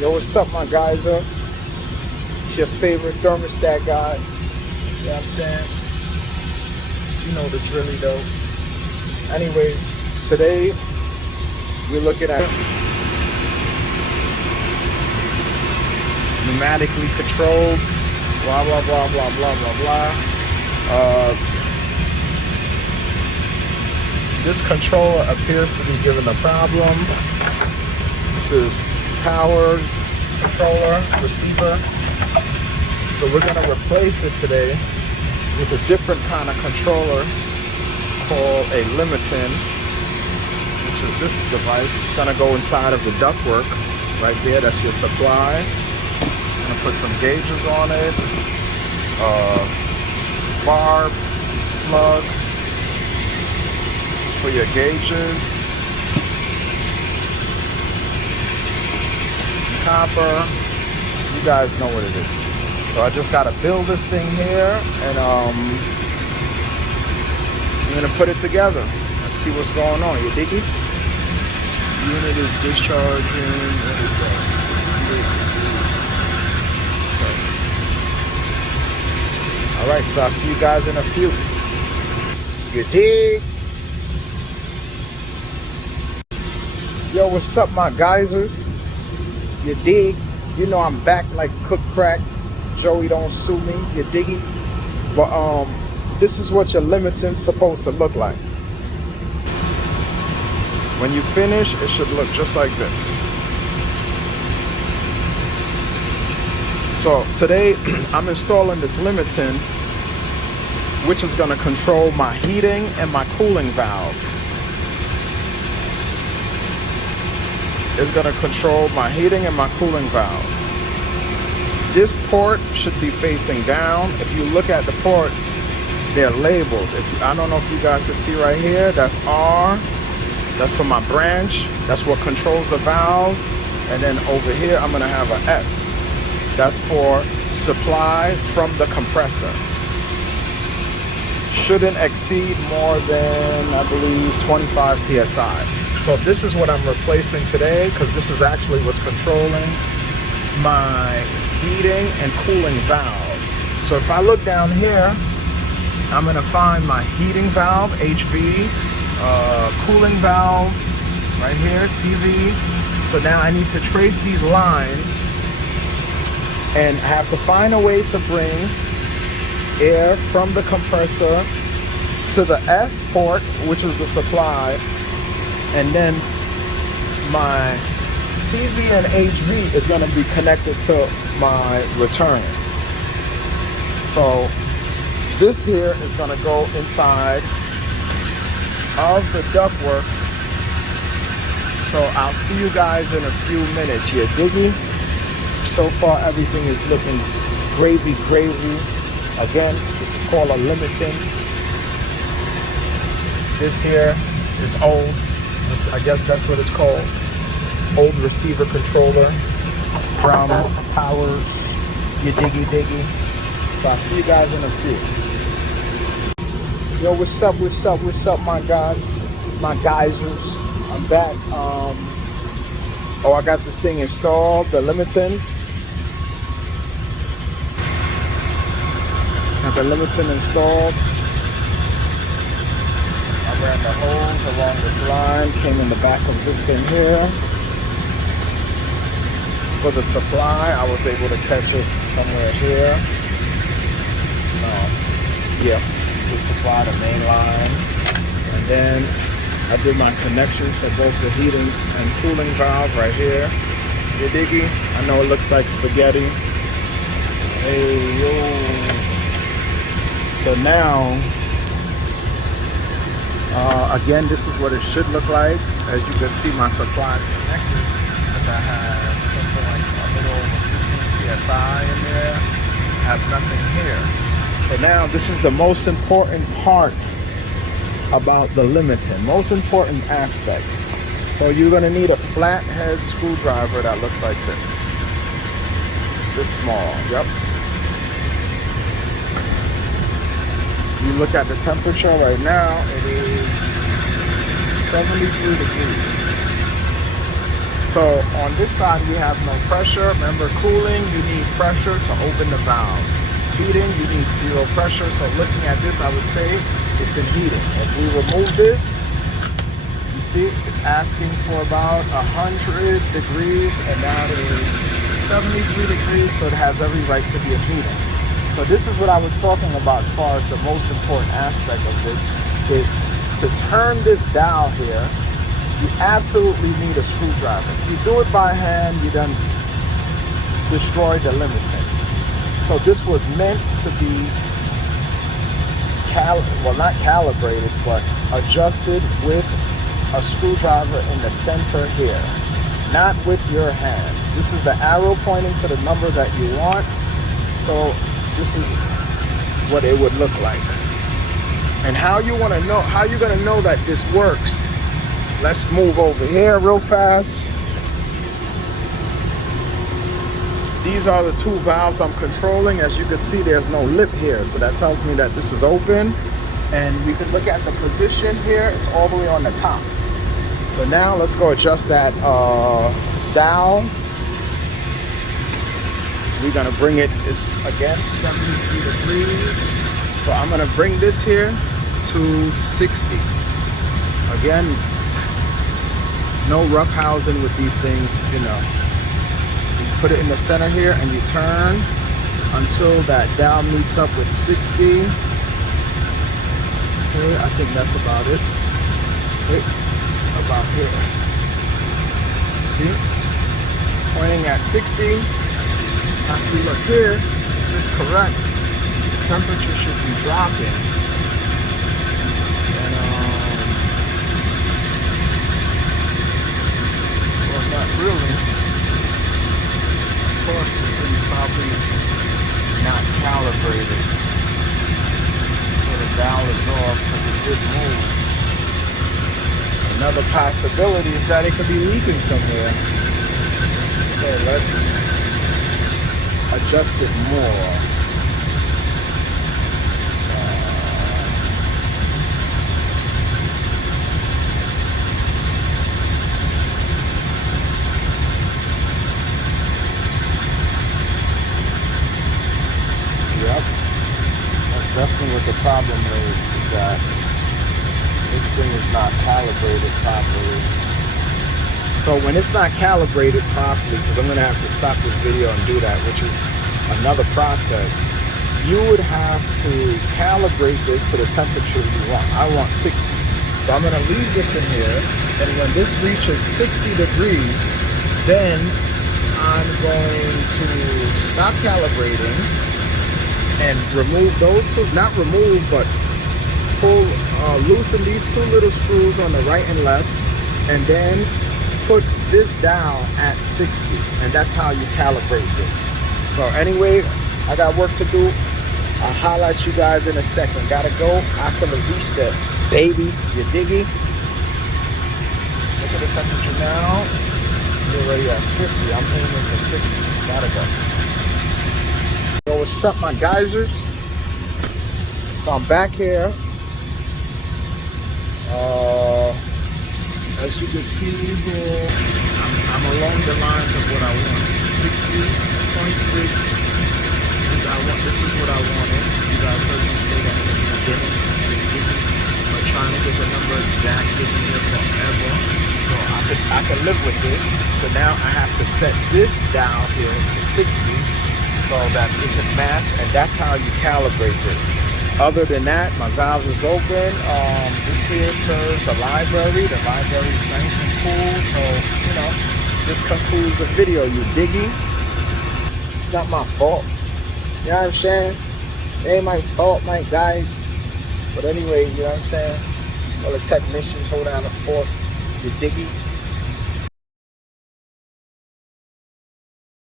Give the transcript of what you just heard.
Yo, what's up, my guys? It's your favorite thermostat guy. You know what I'm saying? You know the drilly though. Anyway, today we're looking at pneumatically controlled, blah, blah, blah, blah, blah, blah, blah. This controller appears to be giving a problem. This is powers controller receiver. So we're gonna replace it today with a different kind of controller called a Limitem, which is this device. It's gonna go inside of the ductwork right there. That's your supply. I'm gonna put some gauges on it, bar plug. This is for your gauges. Copper. You guys know what it is. So I just gotta build this thing here, and I'm gonna put it together. Let's see what's going on. You dig it? Unit is discharging. What is that? 68 degrees. Okay. All right, so I'll see you guys in a few. You dig? Yo, what's up, my geysers? You dig? You know I'm back like cook crack. Joey don't sue me. You diggy? But this is what your Limitem's supposed to look like. When you finish, it should look just like this. So today I'm installing this Limitem, which is going to control my heating and my cooling valve. It's going to control my heating and my cooling valve. This port should be facing down. If you look at the ports, they're labeled. I don't know if you guys can see right here, that's R. That's for my branch. That's what controls the valves. And then over here, I'm gonna have an S. That's for supply from the compressor. Shouldn't exceed more than, I believe, 25 PSI. So this is what I'm replacing today, because this is actually what's controlling my heating and cooling valve. So if I look down here, I'm gonna find my heating valve, HV, cooling valve right here, CV. So now I need to trace these lines, and I have to find a way to bring air from the compressor to the S port, which is the supply, and then my CV and HV is going to be connected to my return. So this here is going to go inside of the ductwork. So I'll see you guys in a few minutes. You diggy? So far everything is looking gravy. Again, this is called a Limitem. This here is old. I guess that's what it's called. Old receiver controller from Powers. You diggy. So I'll see you guys in a few. Yo, what's up, my guys, my geysers? I'm back. I got this thing installed, the Limitem. Got the Limitem installed. I ran the hose along this line, came in the back of this thing here. For the supply, I was able to catch it somewhere here. Yeah, just to supply the main line. And then I did my connections for both the heating and cooling valve right here. You diggy? I know it looks like spaghetti. Hey, yo. So now, again, this is what it should look like. As you can see, my supply is connected, because I have something like a little over 15 PSI in there. I have nothing here. So now this is the most important part about the Limitem, most important aspect. So you're gonna need a flathead screwdriver that looks like this small. Yep. You look at the temperature right now, it is 73 degrees. So on this side we have no pressure. Remember, cooling, you need pressure to open the valve. Heating, you need zero pressure. So looking at this, I would say it's in heating. If we remove this, you see it's asking for about 100 degrees, and that is 73 degrees, so it has every right to be in heating. So this is what I was talking about as far as the most important aspect of this is to turn this dial here. You absolutely need a screwdriver. If you do it by hand, you done destroy the Limitem. So this was meant to be not calibrated, but adjusted with a screwdriver in the center here, not with your hands. This is the arrow pointing to the number that you want. So this is what it would look like. And how you want to know, how you're going to know that this works. Let's move over here real fast. These are the two valves I'm controlling. As you can see, there's no lip here, so that tells me that this is open. And we can look at the position here. It's all the way on the top. So now let's go adjust that dial. We're gonna bring it, is again 73 degrees. So I'm gonna bring this here to 60. Again, no rough housing with these things, you know. So you put it in the center here and you turn until that dial meets up with 60. Okay, I think that's about it. Wait, about here. See? Pointing at 60. After you look here, if it's correct, the temperature should be dropping. And well, not really. Of course, this thing's probably not calibrated. So the dial is off because it did move. Another possibility is that it could be leaking somewhere. So let's adjust it more. Yep, that's definitely what the problem is that this thing is not calibrated properly. So when it's not calibrated properly, because I'm going to have to stop this video and do that, which is another process, you would have to calibrate this to the temperature you want. I want 60. So I'm going to leave this in here, and when this reaches 60 degrees, then I'm going to stop calibrating and remove those two, not remove, but pull, loosen these two little screws on the right and left, and then put this down at 60, and that's how you calibrate this. So anyway, I got work to do. I'll highlight you guys in a second. Gotta go. Hasta la vista, baby. You diggy? Look at the temperature now. We're already at 50. I'm aiming for 60. Gotta go. Yo, what's up, my geysers? So I'm back here. As you can see here, I'm along the lines of what I want. 60.6. This is what I wanted. You guys heard me say that in the beginning. But trying to get the number exact isn't here forever. So I could live with this. So now I have to set this down here to 60 so that it can match, and that's how you calibrate this. Other than that, my valves is open. This here serves a library. The library is nice and cool. So, you know, this concludes the video, you diggy? It's not my fault. You know what I'm saying? It ain't my fault, my guys. But anyway, you know what I'm saying? All the technicians hold down the fort. You diggy?